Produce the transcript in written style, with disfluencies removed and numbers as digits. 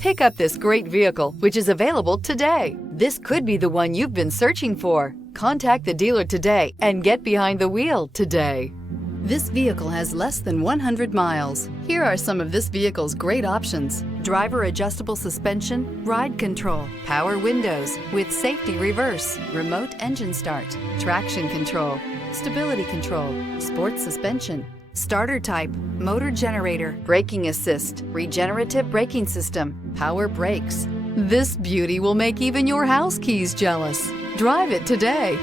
Pick up this great vehicle, which is available today. This could be the one you've been searching for. Contact the dealer today and get behind the wheel today. This vehicle has less than 100 miles. Here are some of this vehicle's great options: driver adjustable suspension, ride control, power windows with safety reverse, remote engine start, traction control, stability control, sports suspension, starter type, motor generator, braking assist, regenerative braking system, power brakes. This beauty will make even your house keys jealous. Drive it today.